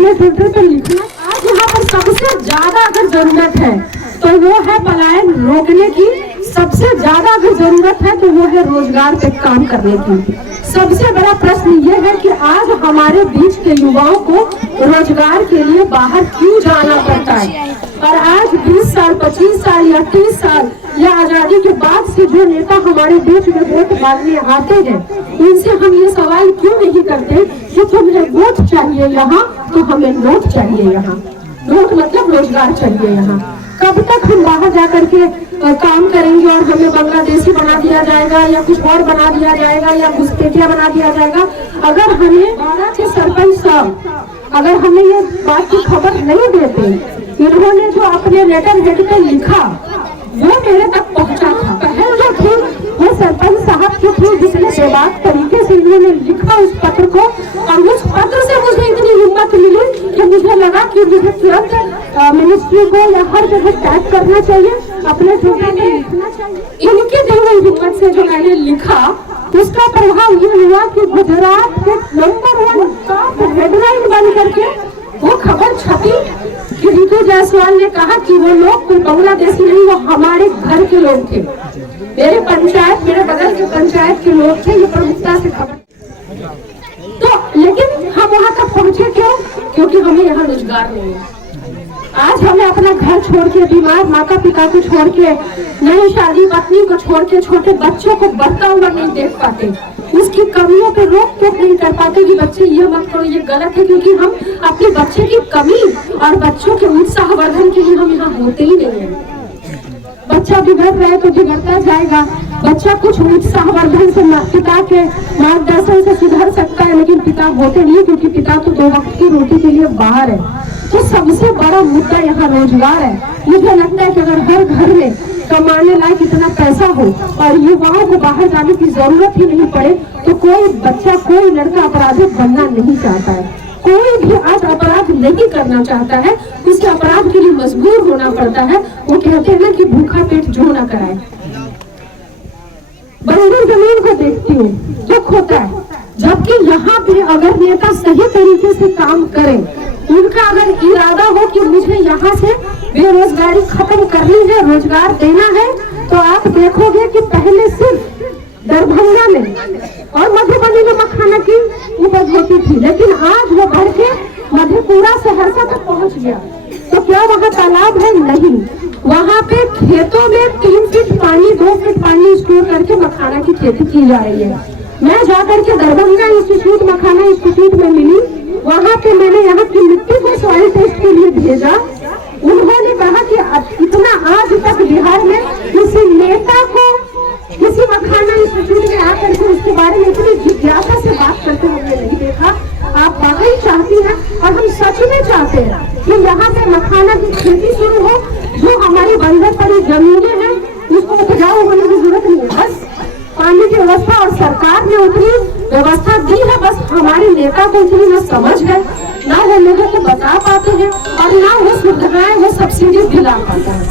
अपने ट्विटर पर लिखना। आज यहाँ पर सबसे ज्यादा अगर जरूरत है तो वो है पलायन रोकने की, सबसे ज्यादा अगर जरूरत है तो वो है रोजगार पे काम करने की। सबसे बड़ा प्रश्न ये है कि आज हमारे बीच के युवाओं को रोजगार के लिए बाहर क्यों जाना पड़ता है। और आज 20 साल 25 साल या 30 साल या आजादी के बाद से जो नेता हमारे बीच में वोट मांगने आते हैं, उनसे हम ये सवाल क्यों नहीं करते कि तुम्हें वोट चाहिए यहाँ तो हमें नोट चाहिए यहाँ। नोट मतलब रोजगार चाहिए यहाँ। कब तक हम बाहर जाकर के काम करेंगे और हमें बांग्लादेशी बना दिया जाएगा या कुछ और बना दिया जाएगा या घुसपैठिया बना दिया जाएगा। अगर हमें बारा के सरपंच साहब अगर हमें ये बात की खबर नहीं देते, इन्होंने जो अपने लेटर हेड पे लिखा वो मेरे तक पहुंचा था। पहल जो थी वो सरपंच साहब की थी, जिसने बेबाक तरीके से इन्होंने लिखा उस पत्र को, और उस पत्र से मुझे इतनी हिम्मत मिली कि मुझे लगा कि मुझे तुरंत मिनिस्ट्री को या हर जगह टैग करना चाहिए, अपने ट्विटर में लिखना चाहिए। इनकी दी हुई हिम्मत से जो मैंने लिखा उसका प्रभाव ये हुआ कि गुजरात के नंबर 1 टॉप हेडलाइन बन करके वो खबर छपी कि रितु जायसवाल ने कहा कि वो लोग कोई बांग्लादेशी नहीं, वो हमारे घर के लोग थे, मेरे पंचायत मेरे बगल के पंचायत के लोग थे। ये प्रमुखता से खबर तो, लेकिन हम वहां तक पहुंचे क्यों? क्योंकि हमें यहाँ रोजगार नहीं है। आज हमें अपना घर छोड़ के, बीमार माता पिता को छोड़ के, नई शादी पत्नी को छोड़ के, छोटे बच्चों को बढ़ता हुआ नहीं देख पाते, उसकी कमियों पे रोक टोक नहीं कर पाते कि बच्चे ये मत करो, ये गलत है। क्योंकि हम अपने बच्चे की कमी और बच्चों के उत्साहवर्धन के लिए हम यहाँ होते ही नहीं है। बच्चा बिगड़ रहा है तो बिगड़ता जाएगा। बच्चा कुछ उत्साहवर्धन से पिता के मार्गदर्शन से सुधर सकता है, लेकिन पिता होते नहीं, क्योंकि पिता तो 2 वक्त की रोटी के लिए बाहर है। तो सबसे बड़ा मुद्दा यहाँ रोजगार है। मुझे लगता है कि अगर हर घर में कमाने लायक इतना पैसा हो और युवाओं को बाहर जाने की जरूरत ही नहीं पड़े, तो कोई बच्चा कोई लड़का अपराधी बनना नहीं चाहता है। कोई भी आज अपराध नहीं करना चाहता है, उसे अपराध के लिए मजबूर होना पड़ता है। वो कहते हैं ना कि भूखा पेट जो ना कराए। बंजर जमीन को देखती हूँ, दुख होता है। जबकि यहाँ पे अगर नेता सही तरीके से काम करे, उनका अगर इरादा हो कि मुझे यहाँ से बेरोजगारी खत्म करनी है, रोजगार देना है, तो आप देखोगे कि पहले सिर्फ दरभंगा में और मधुबनी में मखाना की उपज होती थी, लेकिन आज वो बढ़ के मधेपुरा सहरसा तक पहुंच गया। तो क्या वहाँ तालाब है? नहीं। वहाँ पे खेतों में 3 फीट पानी 2 फीट पानी स्टोर करके मखाना की खेती की जा रही है। मैं जाकर के दरभंगा इंस्टीट्यूट मखाना इंस्टीट्यूट में मिली, वहाँ पे मैंने यहाँ की मिट्टी को सॉइल टेस्ट के लिए भेजा। उन्होंने कहा कि इतना आज तक बिहार में किसी नेता को किसी मखाना इंस्टीट्यूट में आकर के उसके बारे में इतनी जिज्ञासा से बात करते हमने नहीं देखा। आप वाकई चाहती हैं और हम सच में चाहते हैं कि यहाँ पे मखाना की खेती शुरू हो। जो हमारी बंजर पड़ी जमीनें हैं उसको उपजाऊ होने की जरूरत नहीं है, बस पानी की व्यवस्था और सरकार ने उतनी व्यवस्था दी है, बस हमारे नेता को उतनी न समझ है, ना वो लोगों को बता पाते हैं और ना वो सुविधाएं वो सब्सिडी दिला पाते हैं।